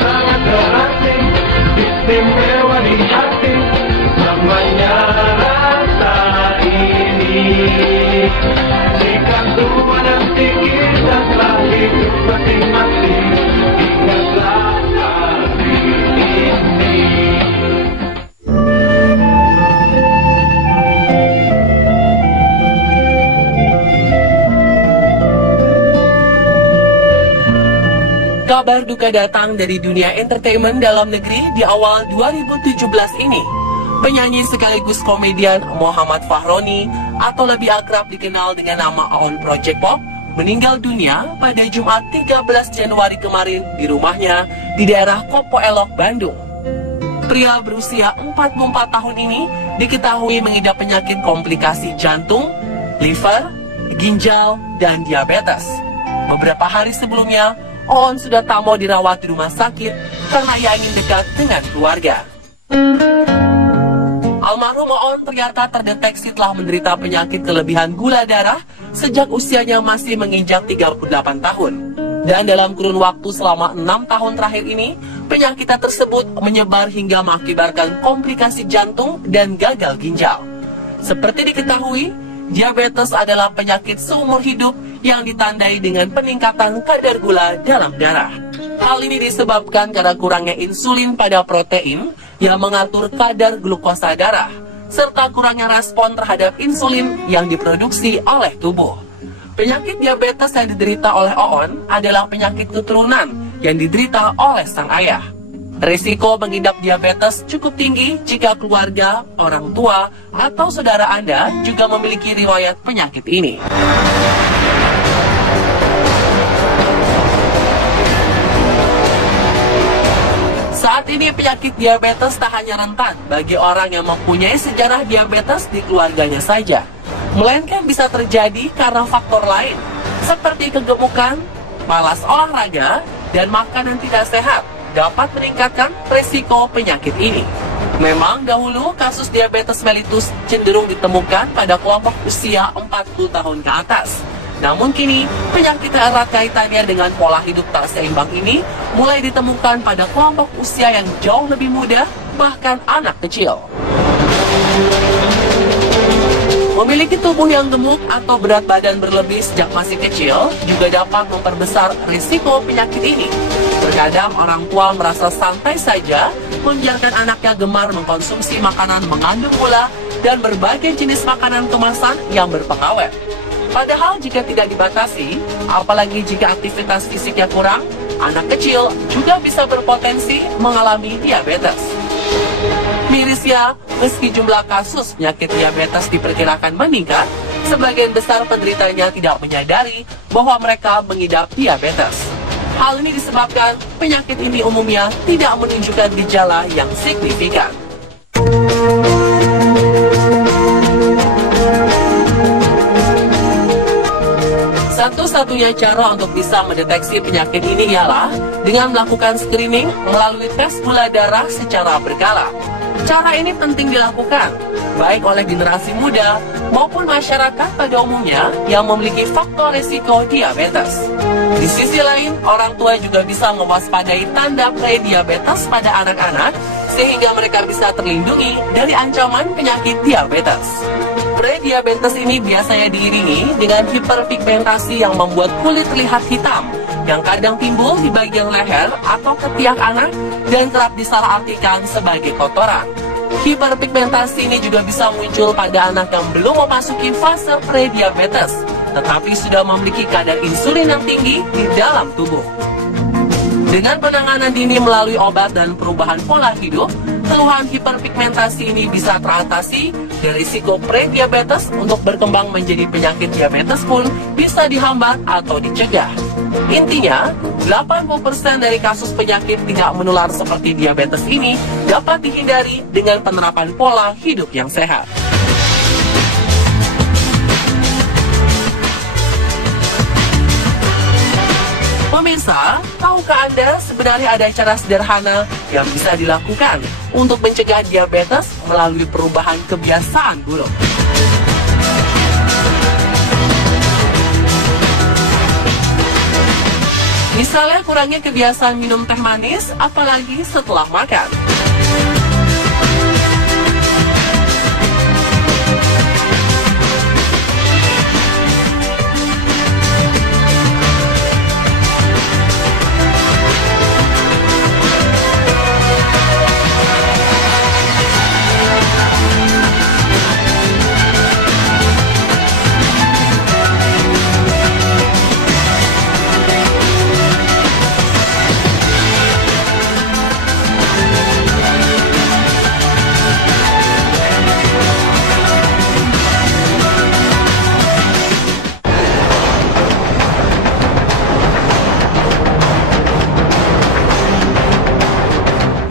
sangat terasing, istimewa di hati, namanya rasa ini. Jika tua nanti kita telah hidup masing-masing, ingatlah hari ini. Kabar duka datang dari dunia entertainment dalam negeri di awal 2017 ini. Penyanyi sekaligus komedian Muhammad Fachroni atau lebih akrab dikenal dengan nama Aon Project Pop meninggal dunia pada Jumat 13 Januari kemarin di rumahnya di daerah Kopo Elok, Bandung. Pria berusia 44 tahun ini diketahui mengidap penyakit komplikasi jantung, liver, ginjal, dan diabetes. Beberapa hari sebelumnya, Oon sudah tak mau dirawat di rumah sakit karena ia ingin dekat dengan keluarga. Almarhum Oon ternyata terdeteksi telah menderita penyakit kelebihan gula darah sejak usianya masih menginjak 38 tahun. Dan dalam kurun waktu selama 6 tahun terakhir ini, penyakit tersebut menyebar hingga mengakibatkan komplikasi jantung dan gagal ginjal. Seperti diketahui, diabetes adalah penyakit seumur hidup yang ditandai dengan peningkatan kadar gula dalam darah. Hal ini disebabkan karena kurangnya insulin pada protein yang mengatur kadar glukosa darah, serta kurangnya respon terhadap insulin yang diproduksi oleh tubuh. Penyakit diabetes yang diderita oleh Oon adalah penyakit keturunan yang diderita oleh sang ayah. Risiko mengidap diabetes cukup tinggi jika keluarga, orang tua, atau saudara Anda juga memiliki riwayat penyakit ini. Saat ini penyakit diabetes tak hanya rentan bagi orang yang mempunyai sejarah diabetes di keluarganya saja, melainkan bisa terjadi karena faktor lain, seperti kegemukan, malas olahraga, dan makanan tidak sehat dapat meningkatkan risiko penyakit ini. Memang dahulu kasus diabetes mellitus cenderung ditemukan pada kelompok usia 40 tahun ke atas. Namun kini, penyakit erat kaitannya dengan pola hidup tak seimbang ini mulai ditemukan pada kelompok usia yang jauh lebih muda, bahkan anak kecil. Memiliki tubuh yang gemuk atau berat badan berlebih sejak masih kecil juga dapat memperbesar risiko penyakit ini. Terkadang orang tua merasa santai saja membiarkan anaknya gemar mengkonsumsi makanan mengandung gula dan berbagai jenis makanan kemasan yang berpengawet. Padahal jika tidak dibatasi, apalagi jika aktivitas fisiknya kurang, anak kecil juga bisa berpotensi mengalami diabetes. Mirisnya, meski jumlah kasus penyakit diabetes diperkirakan meningkat, sebagian besar penderitanya tidak menyadari bahwa mereka mengidap diabetes. Hal ini disebabkan penyakit ini umumnya tidak menunjukkan gejala yang signifikan. Satu-satunya cara untuk bisa mendeteksi penyakit ini ialah dengan melakukan screening melalui tes gula darah secara berkala. Cara ini penting dilakukan, baik oleh generasi muda maupun masyarakat pada umumnya yang memiliki faktor risiko diabetes. Di sisi lain, orang tua juga bisa mewaspadai tanda pre-diabetes pada anak-anak sehingga mereka bisa terlindungi dari ancaman penyakit diabetes. Pre-diabetes ini biasanya diiringi dengan hiperpigmentasi yang membuat kulit terlihat hitam, yang kadang timbul di bagian leher atau ketiak anak dan kerap disalahartikan sebagai kotoran. Hiperpigmentasi ini juga bisa muncul pada anak yang belum memasuki fase pre-diabetes, tetapi sudah memiliki kadar insulin yang tinggi di dalam tubuh. Dengan penanganan dini melalui obat dan perubahan pola hidup, keluhan hiperpigmentasi ini bisa teratasi dan risiko pre-diabetes untuk berkembang menjadi penyakit diabetes pun bisa dihambat atau dicegah. Intinya, 80% dari kasus penyakit tidak menular seperti diabetes ini dapat dihindari dengan penerapan pola hidup yang sehat. Pemirsa, tahukah Anda sebenarnya ada cara sederhana yang bisa dilakukan untuk mencegah diabetes melalui perubahan kebiasaan buruk? Misalnya kurangi kebiasaan minum teh manis, apalagi setelah makan.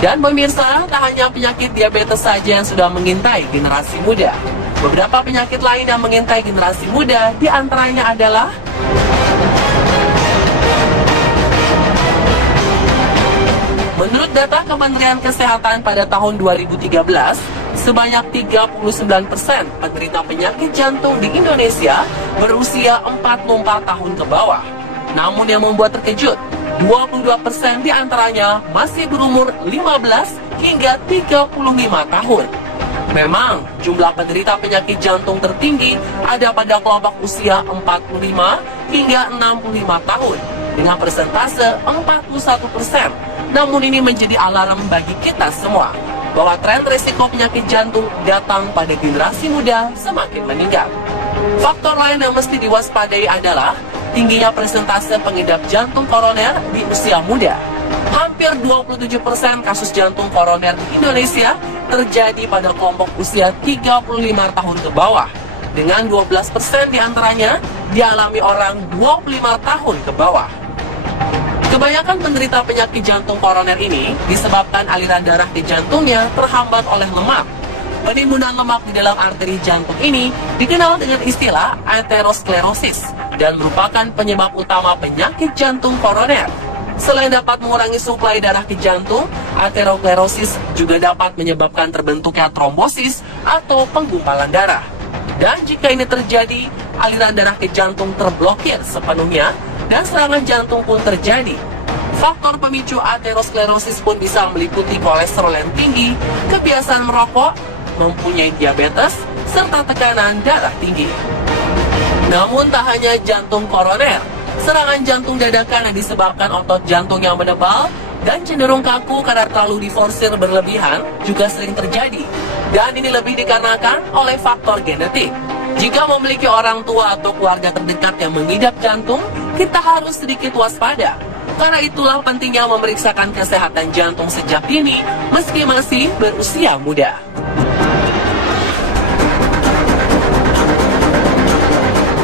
Dan pemirsa, tak hanya penyakit diabetes saja yang sudah mengintai generasi muda. Beberapa penyakit lain yang mengintai generasi muda diantaranya adalah menurut data Kementerian Kesehatan pada tahun 2013, sebanyak 39% penderita penyakit jantung di Indonesia berusia 44 tahun ke bawah. Namun yang membuat terkejut, 22% diantaranya masih berumur 15 hingga 35 tahun. Memang, jumlah penderita penyakit jantung tertinggi ada pada kelompok usia 45 hingga 65 tahun dengan persentase 41%. Namun ini menjadi alarm bagi kita semua bahwa tren risiko penyakit jantung datang pada generasi muda semakin meningkat. Faktor lain yang mesti diwaspadai adalah tingginya persentase pengidap jantung koroner di usia muda. Hampir 27% kasus jantung koroner di Indonesia terjadi pada kelompok usia 35 tahun ke bawah, dengan 12% diantaranya dialami orang 25 tahun ke bawah. Kebanyakan penderita penyakit jantung koroner ini disebabkan aliran darah di jantungnya terhambat oleh lemak. Penimbunan lemak di dalam arteri jantung ini dikenal dengan istilah aterosklerosis dan merupakan penyebab utama penyakit jantung koroner. Selain dapat mengurangi suplai darah ke jantung, aterosklerosis juga dapat menyebabkan terbentuknya trombosis atau penggumpalan darah. Dan jika ini terjadi, aliran darah ke jantung terblokir sepenuhnya dan serangan jantung pun terjadi. Faktor pemicu aterosklerosis pun bisa meliputi kolesterol yang tinggi, kebiasaan merokok, mempunyai diabetes, serta tekanan darah tinggi. Namun tak hanya jantung koroner, serangan jantung dadakan yang disebabkan otot jantung yang menebal dan cenderung kaku karena terlalu diforsir berlebihan juga sering terjadi. Dan ini lebih dikarenakan oleh faktor genetik. Jika memiliki orang tua atau keluarga terdekat yang mengidap jantung, kita harus sedikit waspada. Karena itulah pentingnya memeriksakan kesehatan jantung sejak dini meski masih berusia muda.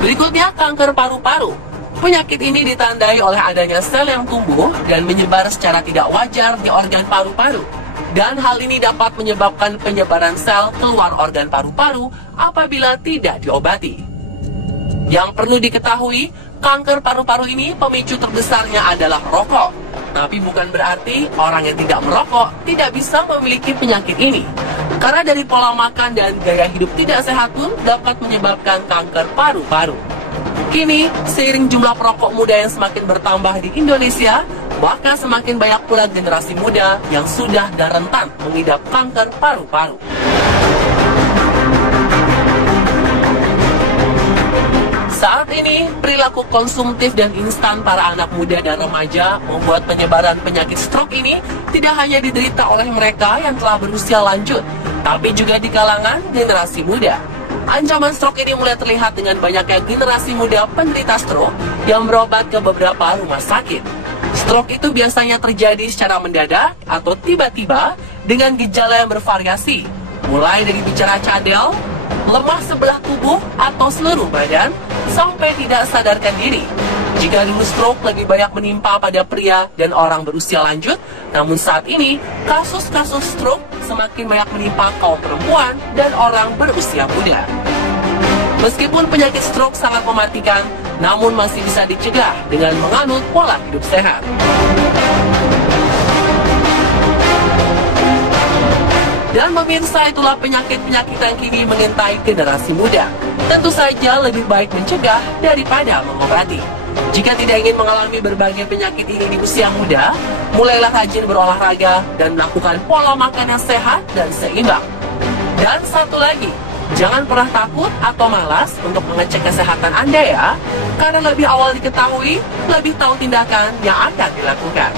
Berikutnya, kanker paru-paru. Penyakit ini ditandai oleh adanya sel yang tumbuh dan menyebar secara tidak wajar di organ paru-paru. Dan hal ini dapat menyebabkan penyebaran sel keluar organ paru-paru apabila tidak diobati. Yang perlu diketahui, kanker paru-paru ini pemicu terbesarnya adalah rokok. Tapi bukan berarti orang yang tidak merokok tidak bisa memiliki penyakit ini. Karena dari pola makan dan gaya hidup tidak sehat pun dapat menyebabkan kanker paru-paru. Kini, seiring jumlah perokok muda yang semakin bertambah di Indonesia, maka semakin banyak pula generasi muda yang sudah dan rentan mengidap kanker paru-paru. Saat ini, perilaku konsumtif dan instan para anak muda dan remaja membuat penyebaran penyakit stroke ini tidak hanya diderita oleh mereka yang telah berusia lanjut, tapi juga di kalangan generasi muda. Ancaman stroke ini mulai terlihat dengan banyaknya generasi muda penderita stroke yang berobat ke beberapa rumah sakit. Stroke itu biasanya terjadi secara mendadak atau tiba-tiba dengan gejala yang bervariasi, mulai dari bicara cadel, lemah sebelah tubuh atau seluruh badan, sampai tidak sadarkan diri. Jika dulu stroke lebih banyak menimpa pada pria dan orang berusia lanjut, namun saat ini kasus-kasus stroke semakin banyak menimpa kaum perempuan dan orang berusia muda. Meskipun penyakit stroke sangat mematikan, namun masih bisa dicegah dengan menganut pola hidup sehat. Dan pemirsa, itulah penyakit-penyakit yang kini mengintai generasi muda. Tentu saja lebih baik mencegah daripada mengobati. Jika tidak ingin mengalami berbagai penyakit ini di usia muda, mulailah rajin berolahraga dan melakukan pola makan yang sehat dan seimbang. Dan satu lagi, jangan pernah takut atau malas untuk mengecek kesehatan Anda ya, karena lebih awal diketahui, lebih tahu tindakan yang akan dilakukan.